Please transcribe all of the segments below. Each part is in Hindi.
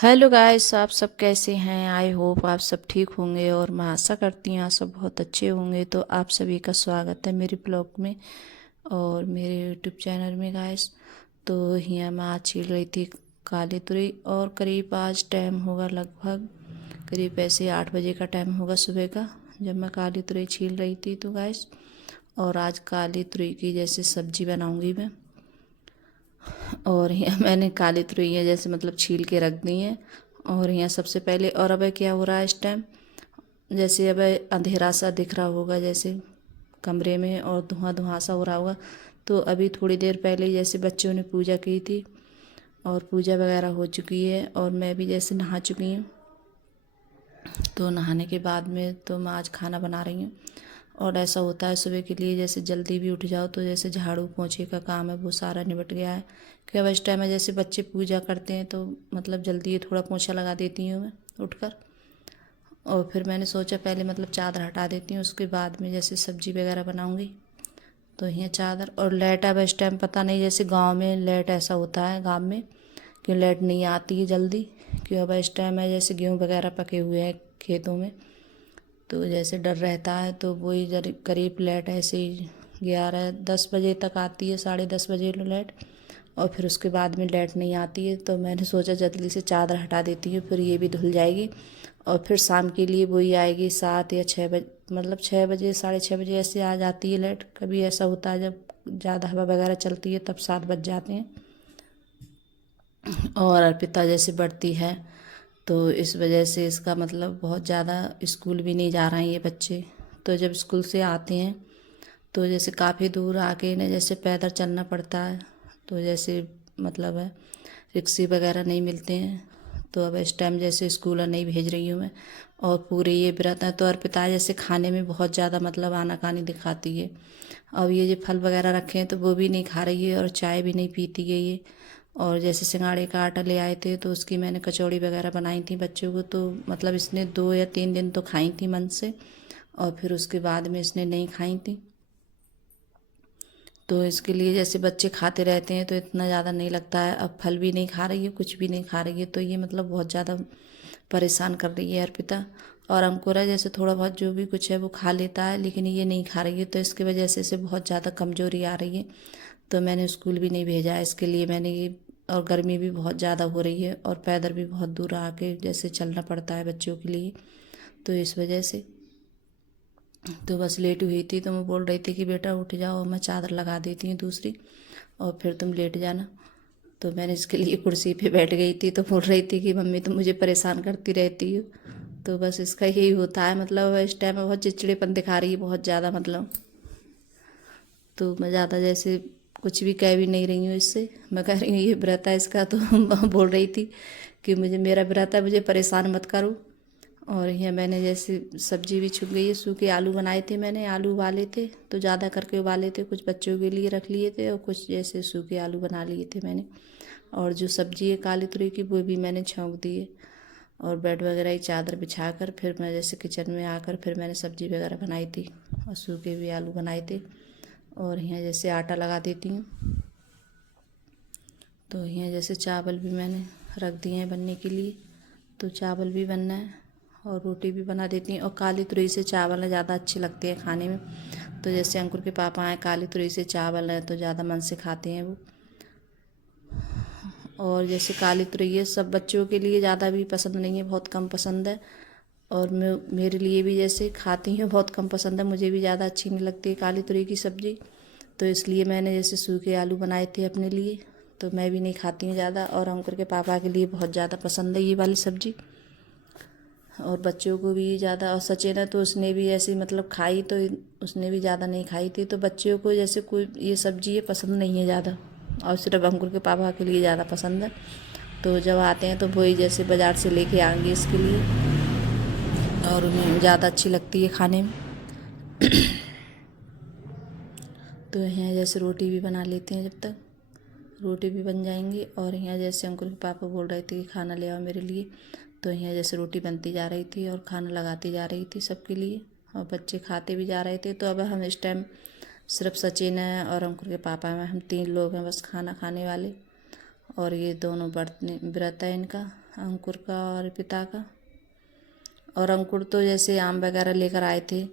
हेलो गाइस, आप सब कैसे हैं। आई होप आप सब ठीक होंगे और मैं आशा करती हूँ आप सब बहुत अच्छे होंगे। तो आप सभी का स्वागत है मेरे ब्लॉग में और मेरे यूट्यूब चैनल में गाइस। तो यहाँ मैं आज छील रही थी काली तुरई और करीब आज टाइम होगा लगभग करीब ऐसे 8 बजे का टाइम होगा सुबह का, जब मैं काली तुरई छील रही थी। तो गाइस और आज काली तुरई की जैसे सब्जी बनाऊंगी मैं। और यहाँ मैंने काली तुरई जैसे मतलब छील के रख दी है। और यहाँ सबसे पहले और अब क्या हो रहा है इस टाइम, जैसे अब अंधेरा सा दिख रहा होगा जैसे कमरे में और धुआं धुआं सा हो रहा होगा। तो अभी थोड़ी देर पहले ही जैसे बच्चों ने पूजा की थी और पूजा वगैरह हो चुकी है और मैं भी जैसे नहा चुकी हूँ। तो नहाने के बाद में तो मैं आज खाना बना रही हूँ। और ऐसा होता है सुबह के लिए जैसे जल्दी भी उठ जाओ तो जैसे झाड़ू पोंछे का काम है वो सारा निपट गया है कि अब इस टाइम में जैसे बच्चे पूजा करते हैं तो मतलब जल्दी थोड़ा पोंछा लगा देती हूँ मैं उठकर। और फिर मैंने सोचा पहले मतलब चादर हटा देती हूँ, उसके बाद में जैसे सब्जी वगैरह बनाऊँगी। तो यहाँ चादर और लाइट अब इस टाइम पता नहीं, जैसे गांव में लाइट ऐसा होता है गांव में कि लाइट नहीं आती है जल्दी, कि अब इस टाइम है जैसे गेहूँ वगैरह पके हुए हैं खेतों में। तो जैसे डर रहता है तो वही करीब लाइट ऐसे ही 11-10 बजे तक आती है, 10:30 बजे लाइट। और फिर उसके बाद में लाइट नहीं आती है तो मैंने सोचा जल्दी से चादर हटा देती हूँ, फिर ये भी धुल जाएगी। और फिर शाम के लिए वही आएगी 7 या 6 बजे, मतलब 6 बजे 6:30 बजे ऐसे आ जाती है लाइट। कभी ऐसा होता है जब ज़्यादा हवा वगैरह चलती है तब 7 बज जाते हैं। और अर्पिता जैसे बढ़ती है तो इस वजह से इसका मतलब बहुत ज़्यादा स्कूल भी नहीं जा रहे हैं ये बच्चे। तो जब स्कूल से आते हैं तो जैसे काफ़ी दूर आके इन्हें जैसे पैदल चलना पड़ता है। तो जैसे मतलब है रिक्शे वगैरह नहीं मिलते हैं। तो अब इस टाइम जैसे स्कूल नहीं भेज रही हूँ मैं। और पूरे ये व्रत है तो अर्पिता जैसे खाने में बहुत ज़्यादा मतलब आनाकानी दिखाती है। अब ये जो फल वगैरह रखे हैं तो वो भी नहीं खा रही है और चाय भी नहीं पीती है ये। और जैसे सिंगाड़े का आटा ले आए थे तो उसकी मैंने कचौड़ी वगैरह बनाई थी बच्चों को, तो मतलब इसने 2 या 3 दिन तो खाई थी मन से और फिर उसके बाद में इसने नहीं खाई थी। तो इसके लिए जैसे बच्चे खाते रहते हैं तो इतना ज़्यादा नहीं लगता है। अब फल भी नहीं खा रही है, कुछ भी नहीं खा रही है, तो ये मतलब बहुत ज़्यादा परेशान कर रही है अर्पिता। और अंकुरा जैसे थोड़ा बहुत जो भी कुछ है वो खा लेता है लेकिन ये नहीं खा रही है, तो इसकी वजह से इसे बहुत ज़्यादा कमजोरी आ रही है। तो मैंने स्कूल भी नहीं भेजा है इसके लिए मैंने ये। और गर्मी भी बहुत ज़्यादा हो रही है और पैदल भी बहुत दूर आके जैसे चलना पड़ता है बच्चों के लिए, तो इस वजह से। तो बस लेट हुई थी तो मैं बोल रही थी कि बेटा उठ जाओ, मैं चादर लगा देती हूँ दूसरी और फिर तुम लेट जाना। तो मैंने इसके लिए कुर्सी पे बैठ गई थी तो बोल रही थी कि मम्मी तुम मुझे परेशान करती रहती हो। तो बस इसका यही होता है, मतलब इस टाइम में बहुत चिड़चिड़ेपन दिखा रही है बहुत ज़्यादा मतलब। तो मैं ज़्यादा जैसे कुछ भी कह भी नहीं रही हूँ इससे। मैं कह रही हूँ ये व्रत है इसका, तो बोल रही थी कि मुझे मेरा व्रत है, मुझे परेशान मत करो। और यह मैंने जैसे सब्जी भी छुप गई है, सूखे आलू बनाए थे मैंने, आलू उबाले थे तो ज़्यादा करके उबाले थे, कुछ बच्चों के लिए रख लिए थे और कुछ जैसे सूखे आलू बना लिए थे मैंने। और जो सब्जी है काली तुरई की वो भी मैंने छौंक दी है। और बेड वगैरह की चादर बिछा कर फिर मैं जैसे किचन में आकर फिर मैंने सब्जी वगैरह बनाई थी और सूखे भी आलू बनाए थे। और यहाँ जैसे आटा लगा देती हूँ। तो यहाँ जैसे चावल भी मैंने रख दिए हैं बनने के लिए, तो चावल भी बनना है और रोटी भी बना देती हूँ। और काली तुरई से चावल ज़्यादा अच्छे लगते हैं खाने में। तो जैसे अंकुर के पापा आए काली तुरई से चावल है तो ज़्यादा मन से खाते हैं वो। और जैसे काली तुरई है सब बच्चों के लिए ज़्यादा भी पसंद नहीं है, बहुत कम पसंद है। और मैं मेरे लिए भी जैसे खाती हूँ बहुत कम पसंद है, मुझे भी ज़्यादा अच्छी नहीं लगती काली तुरई की सब्ज़ी। तो इसलिए मैंने जैसे सूखे आलू बनाए थे अपने लिए, तो मैं भी नहीं खाती हूँ ज़्यादा। और अंकुर के पापा के लिए बहुत ज़्यादा पसंद है ये वाली सब्ज़ी और बच्चों को भी ज़्यादा। और सचिन है तो उसने भी ऐसी मतलब खाई तो उसने भी ज़्यादा नहीं खाई थी। तो बच्चों को जैसे कोई ये सब्ज़ी ये पसंद नहीं है ज़्यादा और सिर्फ अंकुर के पापा के लिए ज़्यादा पसंद है। तो जब आते हैं तो वही जैसे बाज़ार से लेके आएंगे इसके लिए और उन्हें ज़्यादा अच्छी लगती है खाने में। तो यहाँ जैसे रोटी भी बना लेते हैं, जब तक रोटी भी बन जाएंगी। और यहाँ जैसे अंकुर के पापा बोल रहे थे कि खाना ले आओ मेरे लिए, तो यहाँ जैसे रोटी बनती जा रही थी और खाना लगाती जा रही थी सबके लिए और बच्चे खाते भी जा रहे थे। तो अब हम इस टाइम सिर्फ सचिन है और अंकुर के पापा हैं, हम 3 लोग हैं बस खाना खाने वाले। और ये दोनों व्रत है इनका, अंकुर का और अर्पिता का। और अंकुर तो जैसे आम वगैरह लेकर आए थे,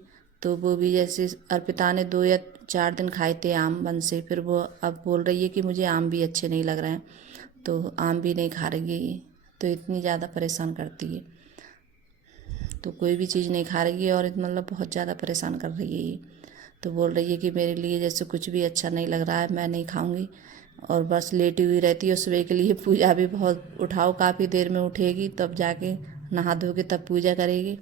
तो वो भी जैसे अर्पिता ने 2 या 4 दिन खाए थे आम बन से, फिर वो अब बोल रही है कि मुझे आम भी अच्छे नहीं लग रहे हैं, तो आम भी नहीं खा रही है ये। तो इतनी ज़्यादा परेशान करती है, तो कोई भी चीज़ नहीं खा रही है और मतलब बहुत ज़्यादा परेशान कर रही है ये। तो बोल रही है कि मेरे लिए जैसे कुछ भी अच्छा नहीं लग रहा है, मैं नहीं खाऊंगी, और बस लेटी हुई रहती है। सुबह के लिए पूजा भी बहुत, उठाओ काफ़ी देर में उठेगी तब जाके नहा धो के तब पूजा करेगी।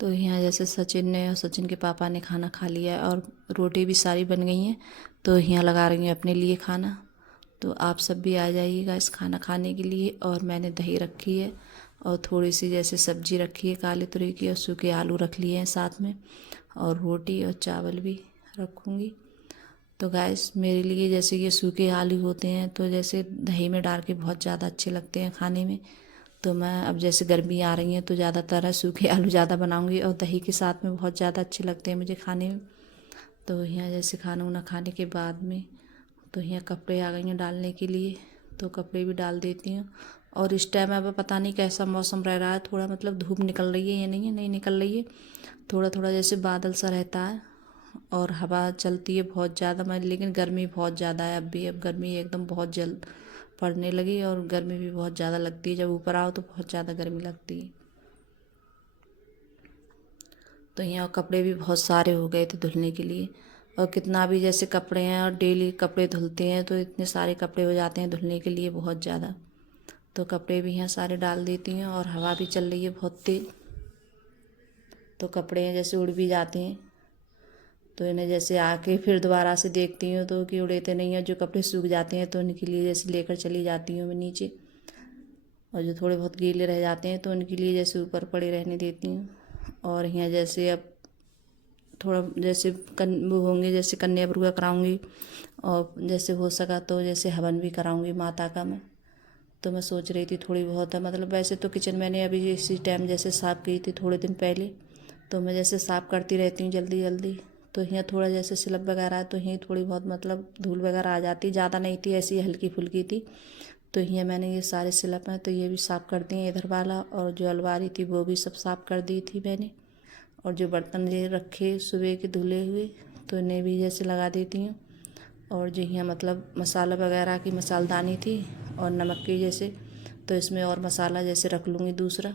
तो यहाँ जैसे सचिन ने और सचिन के पापा ने खाना खा लिया है और रोटी भी सारी बन गई हैं, तो यहाँ लगा रही हैं अपने लिए खाना। तो आप सब भी आ जाइएगा इस खाना खाने के लिए। और मैंने दही रखी है और थोड़ी सी जैसे सब्जी रखी है काली तुरई की, और सूखे आलू रख लिए हैं साथ में, और रोटी और चावल भी रखूँगी। तो गैस मेरे लिए जैसे ये सूखे आलू होते हैं तो जैसे दही में डाल के बहुत ज़्यादा अच्छे लगते हैं खाने में। तो मैं अब जैसे गर्मी आ रही है तो ज़्यादातर सूखे आलू ज़्यादा बनाऊंगी, और दही के साथ में बहुत ज़्यादा अच्छे लगते हैं मुझे खाने में। तो यहाँ जैसे खाना वाना खाने के बाद में तो यहाँ कपड़े आ गई हैं डालने के लिए, तो कपड़े भी डाल देती हूँ। और इस टाइम अब पता नहीं कैसा मौसम रह रहा है, थोड़ा मतलब धूप निकल रही है या नहीं है, नहीं निकल रही है, थोड़ा थोड़ा जैसे बादल सा रहता है और हवा चलती है बहुत ज़्यादा। मैं लेकिन गर्मी बहुत ज़्यादा है अब भी, अब गर्मी एकदम बहुत जल्द पड़ने लगी, और गर्मी भी बहुत ज़्यादा लगती है, जब ऊपर आओ तो बहुत ज़्यादा गर्मी लगती है। तो यहाँ कपड़े भी बहुत सारे हो गए थे धुलने के लिए, और कितना भी जैसे कपड़े हैं और डेली कपड़े धुलते हैं तो इतने सारे कपड़े हो जाते हैं धुलने के लिए बहुत ज़्यादा। तो कपड़े भी यहाँ सारे डाल देती हूँ, और हवा भी चल रही है बहुत तेज़, तो कपड़े हैं जैसे उड़ भी जाते हैं। तो इन्हें जैसे आके फिर दोबारा से देखती हूँ तो कि उड़े तो नहीं है, जो कपड़े सूख जाते हैं तो उनके लिए जैसे लेकर चली जाती हूँ मैं नीचे, और जो थोड़े बहुत गीले रह जाते हैं तो उनके लिए जैसे ऊपर पड़े रहने देती हूँ। और यहाँ जैसे अब थोड़ा जैसे वो होंगे जैसे कन्या भ्रूआ कराऊंगी, और जैसे हो सका तो जैसे हवन भी कराऊंगी माता का मैं। तो मैं सोच रही थी थोड़ी बहुत है, मतलब वैसे तो किचन मैंने अभी इसी टाइम जैसे साफ़ की थी थोड़े दिन पहले, तो मैं जैसे साफ़ करती रहती हूँ जल्दी जल्दी। तो यहाँ थोड़ा जैसे स्लप वगैरह है तो यहीं थोड़ी बहुत मतलब धूल वगैरह आ जाती, ज़्यादा नहीं थी, ऐसी हल्की फुल्की थी। तो यहाँ मैंने ये सारे स्लप हैं तो ये भी साफ़ कर दिए इधर वाला, और जो अलमारी थी वो भी सब साफ़ कर दी थी मैंने। और जो बर्तन ये रखे सुबह के धुले हुए तो इन्हें भी जैसे लगा देती हूँ। और जो यहाँ मतलब मसाला वगैरह की मसालदानी थी और नमक की जैसे, तो इसमें और मसाला जैसे रख लूँगी दूसरा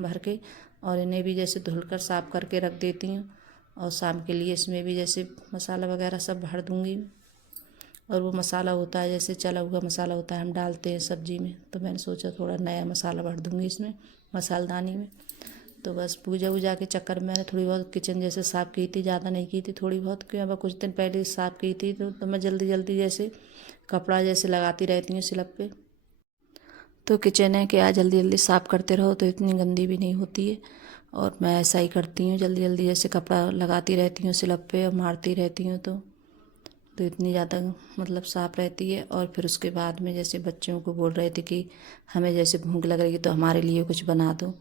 भर के, और इन्हें भी जैसे धुलकर साफ़ करके रख देती हूँ। और शाम के लिए इसमें भी जैसे मसाला वगैरह सब भर दूँगी। और वो मसाला होता है जैसे चला हुआ मसाला होता है, हम डालते हैं सब्जी में, तो मैंने सोचा थोड़ा नया मसाला भर दूँगी इसमें मसालदानी में। तो बस पूजा वूजा के चक्कर में मैंने थोड़ी बहुत किचन जैसे साफ़ की थी, ज़्यादा नहीं की थी, थोड़ी बहुत, क्योंकि अब कुछ दिन पहले साफ़ की थी। तो मैं जल्दी जल्दी जैसे कपड़ा जैसे लगाती रहती हूँ स्लैब पे। तो किचन है क्या जल्दी जल्दी साफ़ करते रहो तो इतनी गंदी भी नहीं होती है, और मैं ऐसा ही करती हूँ जल्दी जल्दी जैसे कपड़ा लगाती रहती हूँ स्लैब पे और मारती रहती हूँ। तो इतनी ज़्यादा मतलब साफ़ रहती है। और फिर उसके बाद में जैसे बच्चों को बोल रहे थे कि हमें जैसे भूख लग रही है तो हमारे लिए कुछ बना दो,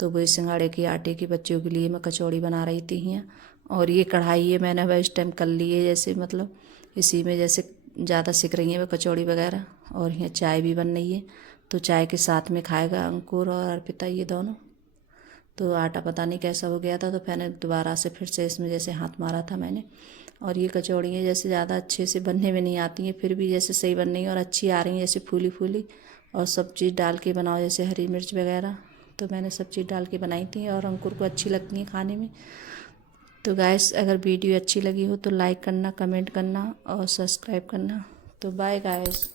तो वही सिंगाड़े के आटे की बच्चों के लिए मैं कचौड़ी बना रही थी यहाँ। और ये कढ़ाई है मैंने वह इस टाइम कर ली है, जैसे मतलब इसी में जैसे ज़्यादा सिक रही है वह कचौड़ी वगैरह। और यहाँ चाय भी बन रही है, तो चाय के साथ में खाएगा अंकुर और अर्पिता ये दोनों। तो आटा पता नहीं कैसा हो गया था, तो मैंने दोबारा से फिर से इसमें जैसे हाथ मारा था मैंने। और ये कचौड़ियाँ जैसे ज़्यादा अच्छे से बनने में नहीं आती हैं, फिर भी जैसे सही बन रही हैं और अच्छी आ रही हैं जैसे फूली फूली। और सब चीज़ डाल के बनाओ जैसे हरी मिर्च वगैरह, तो मैंने सब चीज़ डाल के बनाई थी और अंकुर को अच्छी लगती हैं खाने में। तो गाइस अगर वीडियो अच्छी लगी हो तो लाइक करना, कमेंट करना और सब्सक्राइब करना। तो बाय गाइस।